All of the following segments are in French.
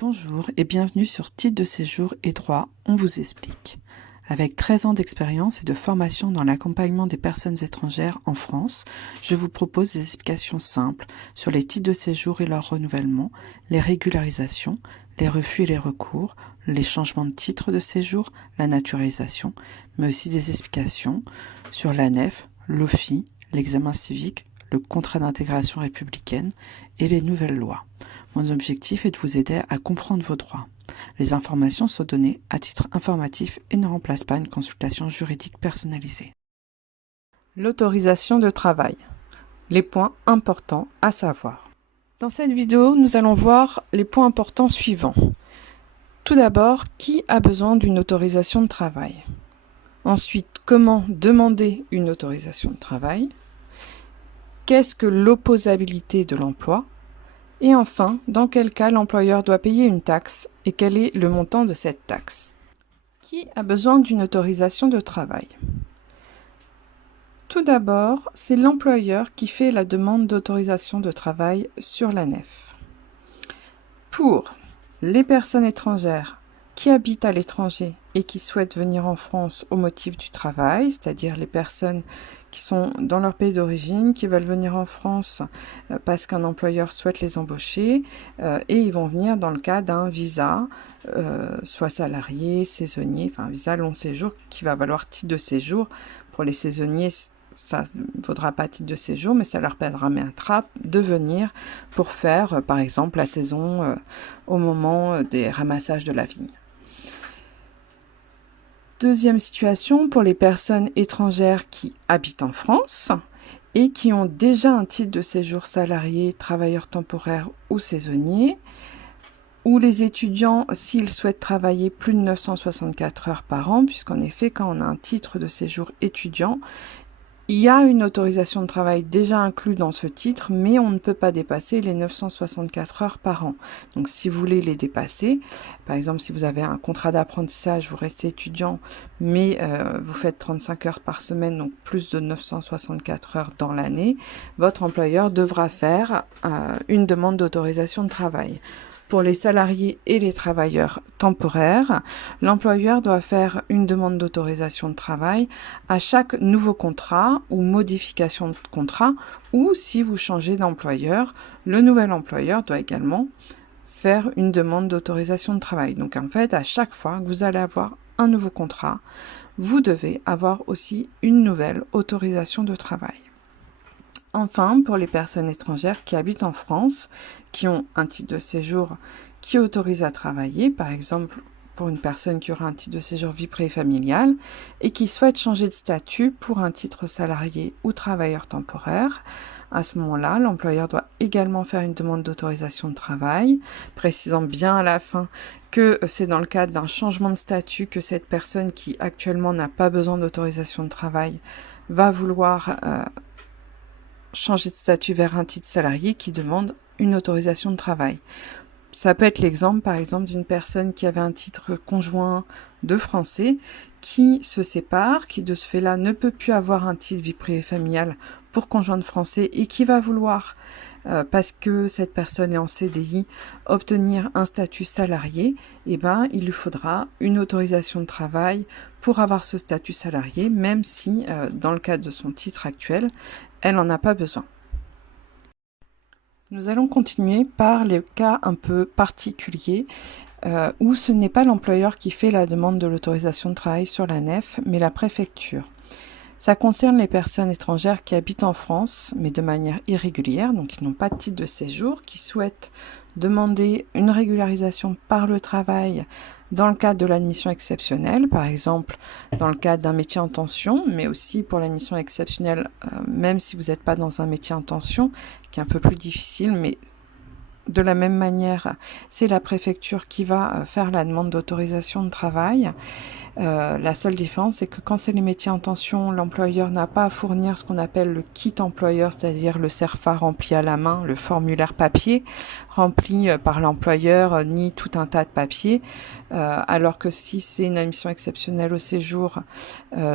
Bonjour et bienvenue sur Titre de séjour et droit, on vous explique. Avec 13 ans d'expérience et de formation dans l'accompagnement des personnes étrangères en France, je vous propose des explications simples sur les titres de séjour et leur renouvellement, les régularisations, les refus et les recours, les changements de titre de séjour, la naturalisation, mais aussi des explications sur l'ANEF, l'OFII, l'examen civique, le contrat d'intégration républicaine et les nouvelles lois. Mon objectif est de vous aider à comprendre vos droits. Les informations sont données à titre informatif et ne remplacent pas une consultation juridique personnalisée. L'autorisation de travail. Les points importants à savoir. Dans cette vidéo, nous allons voir les points importants suivants. Tout d'abord, qui a besoin d'une autorisation de travail? Ensuite, comment demander une autorisation de travail? Qu'est-ce que l'opposabilité de l'emploi? Et enfin, dans quel cas l'employeur doit payer une taxe et quel est le montant de cette taxe? Qui a besoin d'une autorisation de travail? Tout d'abord, c'est l'employeur qui fait la demande d'autorisation de travail sur l'ANEF. Pour les personnes étrangères qui habitent à l'étranger et qui souhaitent venir en France au motif du travail, c'est-à-dire les personnes qui sont dans leur pays d'origine, qui veulent venir en France parce qu'un employeur souhaite les embaucher, et ils vont venir dans le cas d'un visa, soit salarié, saisonnier, enfin un visa long séjour qui va valoir titre de séjour. Pour les saisonniers, ça ne vaudra pas titre de séjour, mais ça leur permettra de venir pour faire, par exemple, la saison au moment des ramassages de la vigne. Deuxième situation, pour les personnes étrangères qui habitent en France et qui ont déjà un titre de séjour salarié, travailleur temporaire ou saisonnier, ou les étudiants s'ils souhaitent travailler plus de 964 heures par an, puisqu'en effet, quand on a un titre de séjour étudiant, il y a une autorisation de travail déjà inclue dans ce titre, mais on ne peut pas dépasser les 964 heures par an. Donc si vous voulez les dépasser, par exemple si vous avez un contrat d'apprentissage, vous restez étudiant, mais vous faites 35 heures par semaine, donc plus de 964 heures dans l'année, votre employeur devra faire une demande d'autorisation de travail. Pour les salariés et les travailleurs temporaires, l'employeur doit faire une demande d'autorisation de travail à chaque nouveau contrat ou modification de contrat, ou si vous changez d'employeur, le nouvel employeur doit également faire une demande d'autorisation de travail. Donc en fait, à chaque fois que vous allez avoir un nouveau contrat, vous devez avoir aussi une nouvelle autorisation de travail. Enfin, pour les personnes étrangères qui habitent en France, qui ont un titre de séjour qui autorise à travailler, par exemple pour une personne qui aura un titre de séjour vie privée et familiale et qui souhaite changer de statut pour un titre salarié ou travailleur temporaire, à ce moment-là, l'employeur doit également faire une demande d'autorisation de travail, précisant bien à la fin que c'est dans le cadre d'un changement de statut que cette personne qui actuellement n'a pas besoin d'autorisation de travail va vouloir changer de statut vers un titre salarié qui demande une autorisation de travail. Ça peut être l'exemple, par exemple, d'une personne qui avait un titre conjoint de français, qui se sépare, qui de ce fait-là ne peut plus avoir un titre vie privée familiale pour conjoint de français et qui va vouloir, parce que cette personne est en CDI, obtenir un statut salarié, il lui faudra une autorisation de travail pour avoir ce statut salarié, même si, dans le cadre de son titre actuel, elle n'en a pas besoin. Nous allons continuer par les cas un peu particuliers où ce n'est pas l'employeur qui fait la demande de l'autorisation de travail sur l'ANEF, mais la préfecture. Ça concerne les personnes étrangères qui habitent en France, mais de manière irrégulière, donc qui n'ont pas de titre de séjour, qui souhaitent demander une régularisation par le travail dans le cadre de l'admission exceptionnelle, par exemple dans le cadre d'un métier en tension, mais aussi pour l'admission exceptionnelle, même si vous n'êtes pas dans un métier en tension, qui est un peu plus difficile, mais de la même manière, c'est la préfecture qui va faire la demande d'autorisation de travail. La seule différence, c'est que quand c'est les métiers en tension, l'employeur n'a pas à fournir ce qu'on appelle le kit employeur, c'est-à-dire le CERFA rempli à la main, le formulaire papier rempli par l'employeur, ni tout un tas de papiers, alors que si c'est une admission exceptionnelle au séjour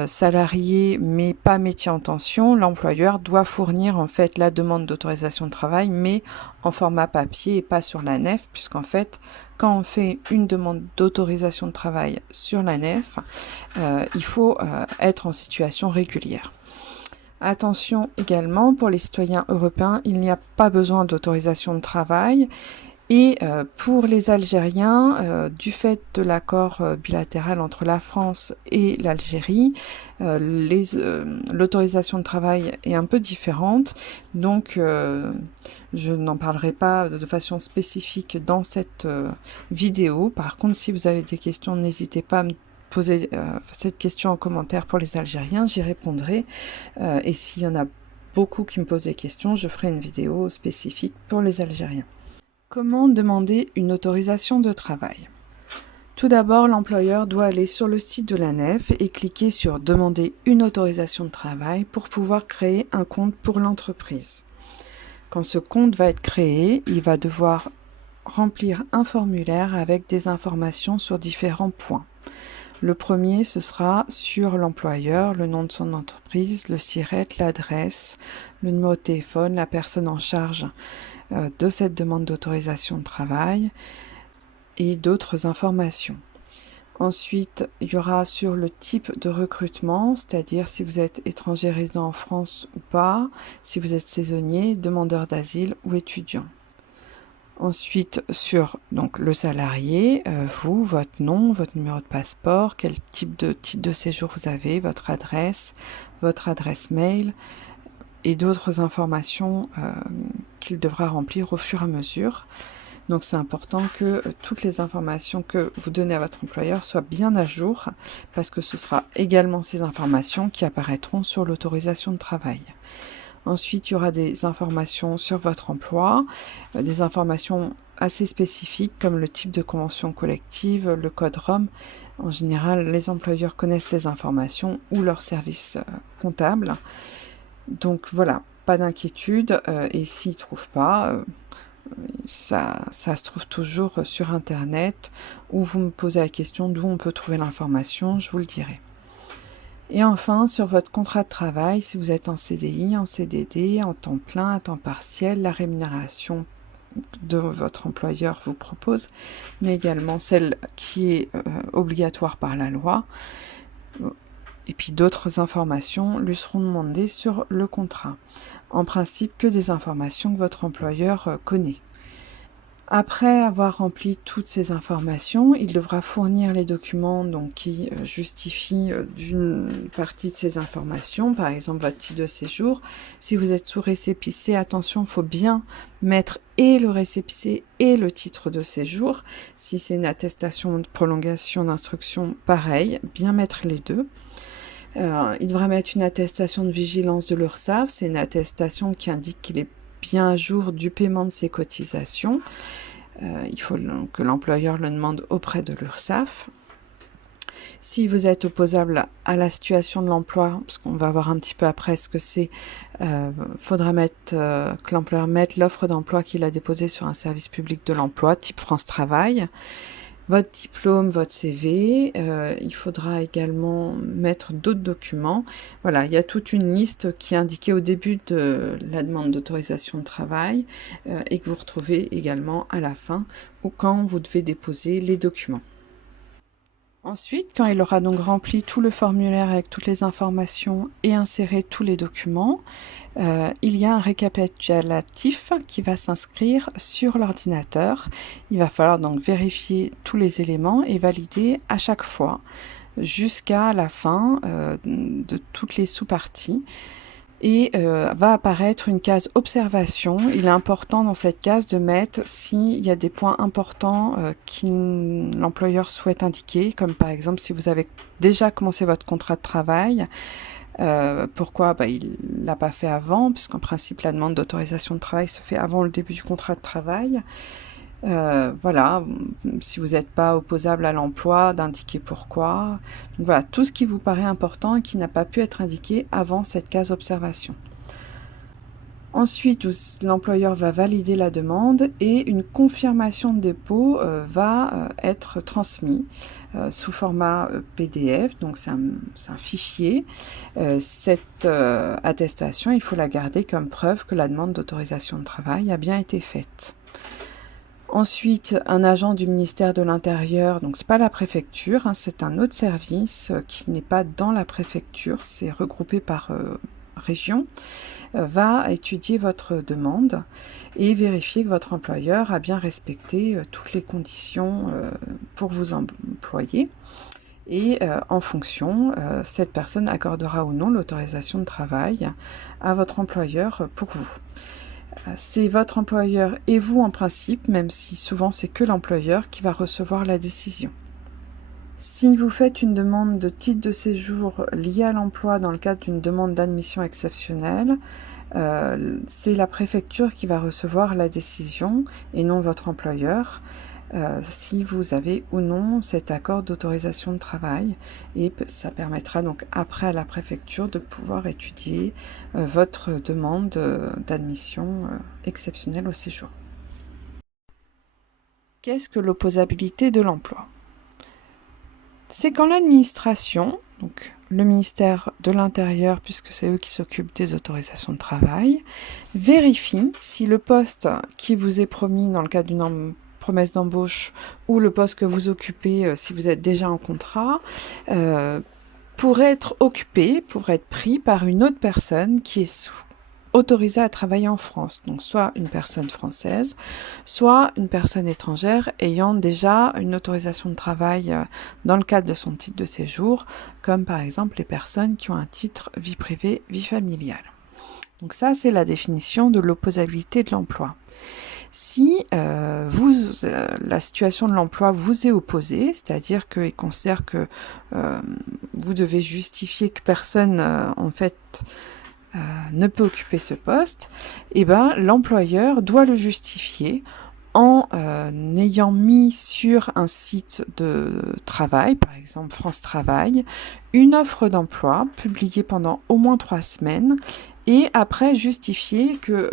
salarié, mais pas métier en tension, l'employeur doit fournir en fait la demande d'autorisation de travail, mais en format papier et pas sur la nef, puisqu'en fait, quand on fait une demande d'autorisation de travail sur la nef, il faut être en situation régulière. Attention également, pour les citoyens européens, il n'y a pas besoin d'autorisation de travail. Et pour les Algériens, du fait de l'accord bilatéral entre la France et l'Algérie, l'autorisation de travail est un peu différente. Donc, je n'en parlerai pas de façon spécifique dans cette vidéo. Par contre, si vous avez des questions, n'hésitez pas à me poser cette question en commentaire pour les Algériens. J'y répondrai. Et s'il y en a beaucoup qui me posent des questions, je ferai une vidéo spécifique pour les Algériens. Comment demander une autorisation de travail? Tout d'abord, l'employeur doit aller sur le site de la nef et cliquer sur « Demander une autorisation de travail » pour pouvoir créer un compte pour l'entreprise. Quand ce compte va être créé, il va devoir remplir un formulaire avec des informations sur différents points. Le premier, ce sera sur l'employeur, le nom de son entreprise, le SIRET, l'adresse, le numéro de téléphone, la personne en charge de cette demande d'autorisation de travail et d'autres informations. Ensuite, il y aura sur le type de recrutement, c'est-à-dire si vous êtes étranger résident en France ou pas, si vous êtes saisonnier, demandeur d'asile ou étudiant. Ensuite, sur donc, le salarié, vous, votre nom, votre numéro de passeport, quel type de titre de séjour vous avez, votre adresse mail et d'autres informations qu'il devra remplir au fur et à mesure. Donc c'est important que toutes les informations que vous donnez à votre employeur soient bien à jour, parce que ce sera également ces informations qui apparaîtront sur l'autorisation de travail. Ensuite, il y aura des informations sur votre emploi, des informations assez spécifiques comme le type de convention collective, le code ROM. En général, les employeurs connaissent ces informations ou leur service comptable. Donc voilà, pas d'inquiétude, et s'ils ne trouvent pas, ça se trouve toujours sur Internet, ou vous me posez la question d'où on peut trouver l'information, je vous le dirai. Et enfin, sur votre contrat de travail, si vous êtes en CDI, en CDD, en temps plein, à temps partiel, la rémunération de votre employeur vous propose, mais également celle qui est obligatoire par la loi. Et puis d'autres informations lui seront demandées sur le contrat. En principe, que des informations que votre employeur connaît. Après avoir rempli toutes ces informations, il devra fournir les documents qui justifient d'une partie de ces informations, par exemple votre titre de séjour. Si vous êtes sous récépissé, attention, il faut bien mettre et le récépissé et le titre de séjour. Si c'est une attestation de prolongation d'instruction, pareil, bien mettre les deux. Il devra mettre une attestation de vigilance de l'URSSAF, c'est une attestation qui indique qu'il est bien à jour du paiement de ses cotisations. Il faut que l'employeur le demande auprès de l'URSSAF. Si vous êtes opposable à la situation de l'emploi, parce qu'on va voir un petit peu après ce que c'est, faudra que l'employeur mette l'offre d'emploi qu'il a déposée sur un service public de l'emploi, type France Travail. Votre diplôme, votre CV, il faudra également mettre d'autres documents. Voilà, il y a toute une liste qui est indiquée au début de la demande d'autorisation de travail et que vous retrouvez également à la fin ou quand vous devez déposer les documents. Ensuite, quand il aura donc rempli tout le formulaire avec toutes les informations et inséré tous les documents, il y a un récapitulatif qui va s'inscrire sur l'ordinateur. Il va falloir donc vérifier tous les éléments et valider à chaque fois jusqu'à la fin de toutes les sous-parties. Et va apparaître une case observation. Il est important dans cette case de mettre s'il y a des points importants que l'employeur souhaite indiquer, comme par exemple si vous avez déjà commencé votre contrat de travail. Pourquoi il ne l'a pas fait avant, puisqu'en principe la demande d'autorisation de travail se fait avant le début du contrat de travail. Voilà, si vous n'êtes pas opposable à l'emploi, d'indiquer pourquoi. Donc voilà, tout ce qui vous paraît important et qui n'a pas pu être indiqué avant cette case observation. Ensuite, l'employeur va valider la demande et une confirmation de dépôt va être transmise sous format PDF, donc c'est un fichier. Cette attestation, il faut la garder comme preuve que la demande d'autorisation de travail a bien été faite. Ensuite, un agent du ministère de l'Intérieur, donc c'est pas la préfecture, hein, c'est un autre service qui n'est pas dans la préfecture, c'est regroupé par région, va étudier votre demande et vérifier que votre employeur a bien respecté toutes les conditions pour vous employer. Et en fonction, cette personne accordera ou non l'autorisation de travail à votre employeur pour vous. C'est votre employeur et vous en principe, même si souvent c'est que l'employeur qui va recevoir la décision. Si vous faites une demande de titre de séjour liée à l'emploi dans le cadre d'une demande d'admission exceptionnelle, c'est la préfecture qui va recevoir la décision et non votre employeur, si vous avez ou non cet accord d'autorisation de travail, et ça permettra donc après à la préfecture de pouvoir étudier votre demande d'admission exceptionnelle au séjour. Qu'est-ce que l'opposabilité de l'emploi ? C'est quand l'administration, donc le ministère de l'Intérieur, puisque c'est eux qui s'occupent des autorisations de travail, vérifie si le poste qui vous est promis dans le cadre d'une promesse d'embauche ou le poste que vous occupez si vous êtes déjà en contrat, pourrait être occupé, pourrait être pris par une autre personne qui est autorisée à travailler en France, donc soit une personne française, soit une personne étrangère ayant déjà une autorisation de travail dans le cadre de son titre de séjour, comme par exemple les personnes qui ont un titre vie privée, vie familiale. Donc ça, c'est la définition de l'opposabilité de l'emploi. Si la situation de l'emploi vous est opposée, c'est-à-dire qu'il considère que vous devez justifier que personne en fait ne peut occuper ce poste, et ben l'employeur doit le justifier en ayant mis sur un site de travail, par exemple France Travail, une offre d'emploi publiée pendant au moins 3 semaines, et après justifier que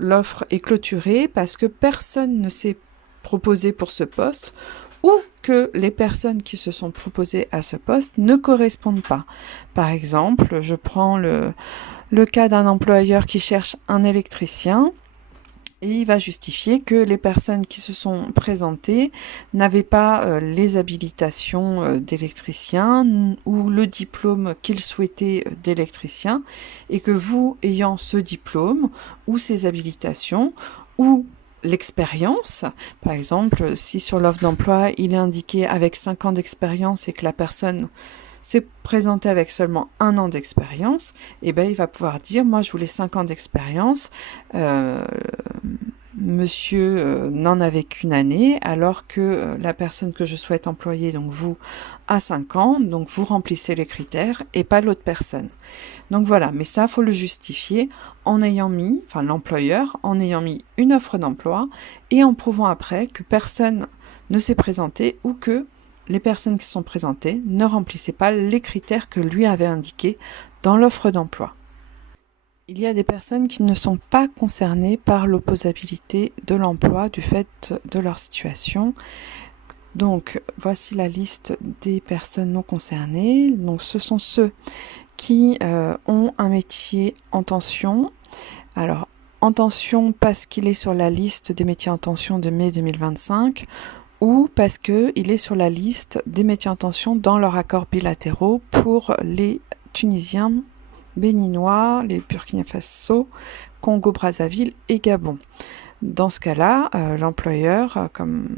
l'offre est clôturée parce que personne ne s'est proposé pour ce poste, ou que les personnes qui se sont proposées à ce poste ne correspondent pas. Par exemple, je prends le cas d'un employeur qui cherche un électricien, et il va justifier que les personnes qui se sont présentées n'avaient pas les habilitations d'électricien ou le diplôme qu'il souhaitait d'électricien, et que vous, ayant ce diplôme ou ces habilitations ou l'expérience, par exemple, si sur l'offre d'emploi il est indiqué avec 5 ans d'expérience et que la personne s'est présentée avec seulement 1 an d'expérience, et ben il va pouvoir dire, moi je voulais 5 ans d'expérience, monsieur n'en avait qu'une année, alors que la personne que je souhaite employer, donc vous, a 5 ans, donc vous remplissez les critères et pas l'autre personne. Donc voilà, mais ça, faut le justifier en ayant mis, enfin l'employeur, en ayant mis une offre d'emploi et en prouvant après que personne ne s'est présenté ou que les personnes qui sont présentées ne remplissaient pas les critères que lui avait indiqués dans l'offre d'emploi. Il y a des personnes qui ne sont pas concernées par l'opposabilité de l'emploi du fait de leur situation. Donc, voici la liste des personnes non concernées. Donc, ce sont ceux qui ont un métier en tension. Alors, en tension parce qu'il est sur la liste des métiers en tension de mai 2025 ou parce qu'il est sur la liste des métiers en tension dans leurs accords bilatéraux pour les Tunisiens, Béninois, les Burkina Faso, Congo-Brazzaville et Gabon. Dans ce cas-là, l'employeur, comme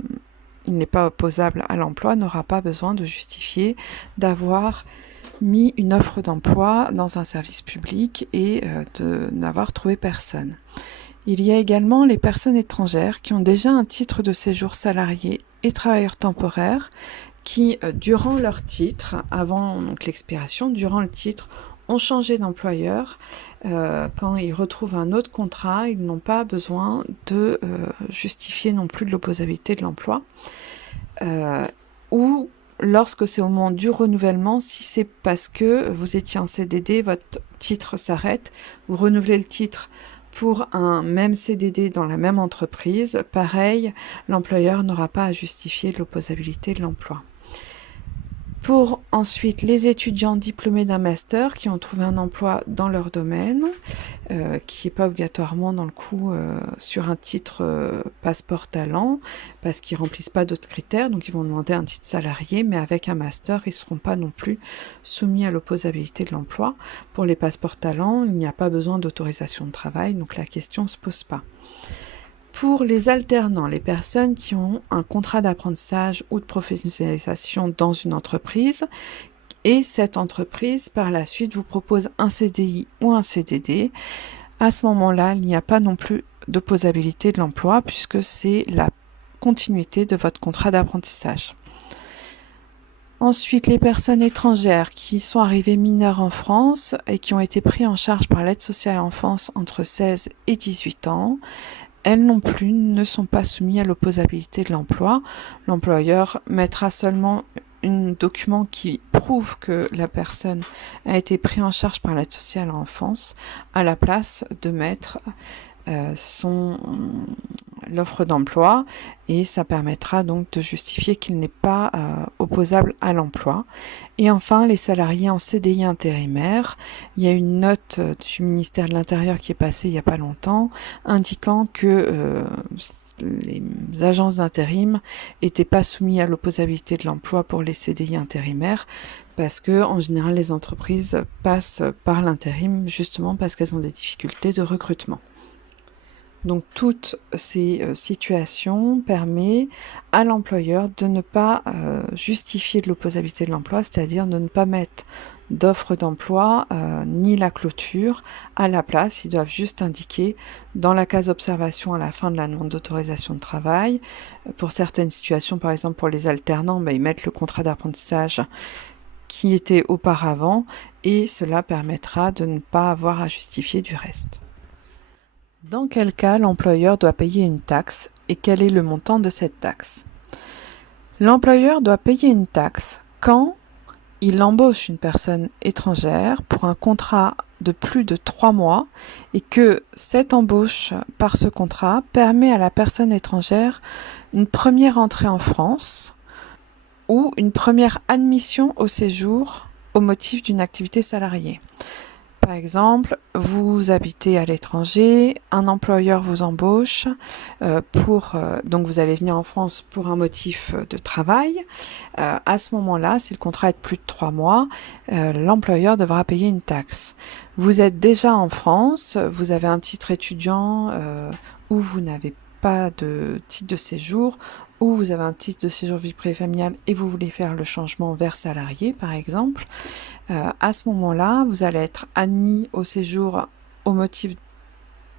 il n'est pas opposable à l'emploi, n'aura pas besoin de justifier d'avoir mis une offre d'emploi dans un service public et de n'avoir trouvé personne. Il y a également les personnes étrangères qui ont déjà un titre de séjour salarié et travailleurs temporaires qui, durant leur titre, avant donc l'expiration, durant le titre, ont changé d'employeur. Quand ils retrouvent un autre contrat, ils n'ont pas besoin de justifier non plus de l'opposabilité de l'emploi. Ou lorsque c'est au moment du renouvellement, si c'est parce que vous étiez en CDD, votre titre s'arrête, vous renouvelez le titre Pour un même CDD dans la même entreprise, pareil, l'employeur n'aura pas à justifier l'opposabilité de l'emploi. Pour ensuite les étudiants diplômés d'un master qui ont trouvé un emploi dans leur domaine, qui n'est pas obligatoirement dans le coup sur un titre passeport talent, parce qu'ils ne remplissent pas d'autres critères, donc ils vont demander un titre salarié, mais avec un master, ils ne seront pas non plus soumis à l'opposabilité de l'emploi. Pour les passeports talent, il n'y a pas besoin d'autorisation de travail, donc la question ne se pose pas. Pour les alternants, les personnes qui ont un contrat d'apprentissage ou de professionnalisation dans une entreprise, et cette entreprise, par la suite, vous propose un CDI ou un CDD, à ce moment-là, il n'y a pas non plus d'opposabilité de l'emploi puisque c'est la continuité de votre contrat d'apprentissage. Ensuite, les personnes étrangères qui sont arrivées mineures en France et qui ont été prises en charge par l'aide sociale à l'enfance entre 16 et 18 ans, elles non plus ne sont pas soumises à l'opposabilité de l'emploi. L'employeur mettra seulement un document qui prouve que la personne a été prise en charge par l'aide sociale à l'enfance à la place de mettre l'offre d'emploi, et ça permettra donc de justifier qu'il n'est pas opposable à l'emploi. Et enfin, les salariés en CDI intérimaire, il y a une note du ministère de l'Intérieur qui est passée il n'y a pas longtemps, indiquant que les agences d'intérim n'étaient pas soumises à l'opposabilité de l'emploi pour les CDI intérimaires, parce que en général les entreprises passent par l'intérim justement parce qu'elles ont des difficultés de recrutement. Donc toutes ces situations permettent à l'employeur de ne pas justifier de l'opposabilité de l'emploi, c'est-à-dire de ne pas mettre d'offre d'emploi ni la clôture à la place. Ils doivent juste indiquer dans la case observation à la fin de la demande d'autorisation de travail. Pour certaines situations, par exemple pour les alternants, ils mettent le contrat d'apprentissage qui était auparavant, et cela permettra de ne pas avoir à justifier du reste. Dans quel cas l'employeur doit payer une taxe et quel est le montant de cette taxe? L'employeur doit payer une taxe quand il embauche une personne étrangère pour un contrat de plus de 3 mois et que cette embauche par ce contrat permet à la personne étrangère une première entrée en France ou une première admission au séjour au motif d'une activité salariée. Par exemple, vous habitez à l'étranger, un employeur vous embauche donc vous allez venir en France pour un motif de travail. À ce moment-là, si le contrat est de plus de 3 mois, l'employeur devra payer une taxe. Vous êtes déjà en France, vous avez un titre étudiant ou vous n'avez pas de titre de séjour, ou vous avez un titre de séjour vie privée familiale et vous voulez faire le changement vers salarié, par exemple, à ce moment-là, vous allez être admis au séjour au motif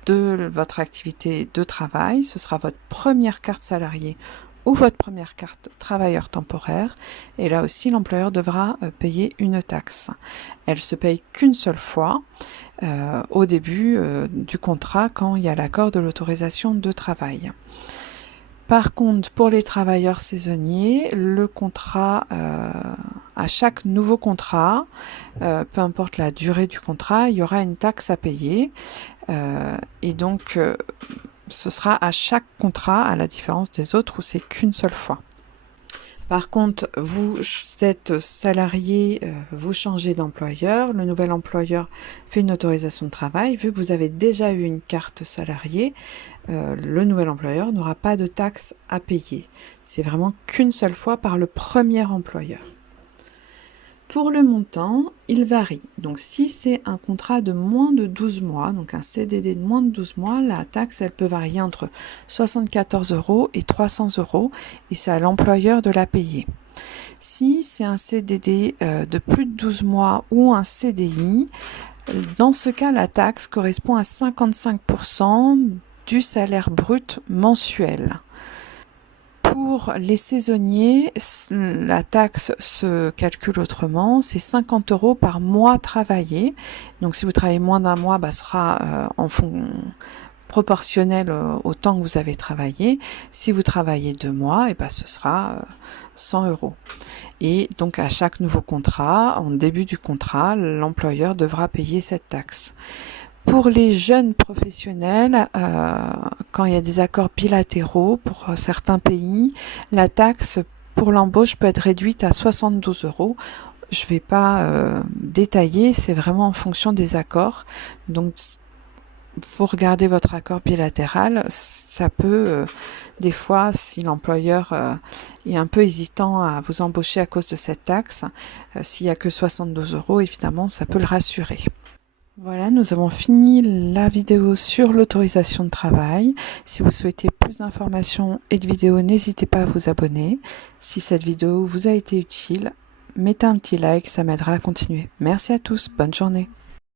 de votre activité de travail. Ce sera votre première carte salariée ou votre première carte travailleur temporaire. Et là aussi, l'employeur devra payer une taxe. Elle se paye qu'une seule fois au début du contrat quand il y a l'accord de l'autorisation de travail. Par contre, pour les travailleurs saisonniers, le contrat, à chaque nouveau contrat, peu importe la durée du contrat, il y aura une taxe à payer. Et donc, ce sera à chaque contrat, à la différence des autres où c'est qu'une seule fois. Par contre, vous êtes salarié, vous changez d'employeur, le nouvel employeur fait une autorisation de travail. Vu que vous avez déjà eu une carte salariée, le nouvel employeur n'aura pas de taxe à payer. C'est vraiment qu'une seule fois par le premier employeur. Pour le montant, il varie. Donc si c'est un contrat de moins de 12 mois, donc un CDD de moins de 12 mois, la taxe elle peut varier entre 74 € et 300 € et c'est à l'employeur de la payer. Si c'est un CDD de plus de 12 mois ou un CDI, dans ce cas la taxe correspond à 55% du salaire brut mensuel. Pour les saisonniers, la taxe se calcule autrement, c'est 50 € par mois travaillé. Donc si vous travaillez moins d'un mois, ce sera proportionnel au temps que vous avez travaillé. Si vous travaillez 2 mois, ce sera 100 €. Et donc à chaque nouveau contrat, en début du contrat, l'employeur devra payer cette taxe. Pour les jeunes professionnels, quand il y a des accords bilatéraux pour certains pays, la taxe pour l'embauche peut être réduite à 72 €. Je ne vais pas détailler, c'est vraiment en fonction des accords. Donc, vous regardez votre accord bilatéral, ça peut, des fois, si l'employeur est un peu hésitant à vous embaucher à cause de cette taxe, s'il n'y a que 72 €, évidemment, ça peut le rassurer. Voilà, nous avons fini la vidéo sur l'autorisation de travail. Si vous souhaitez plus d'informations et de vidéos, n'hésitez pas à vous abonner. Si cette vidéo vous a été utile, mettez un petit like, ça m'aidera à continuer. Merci à tous, bonne journée.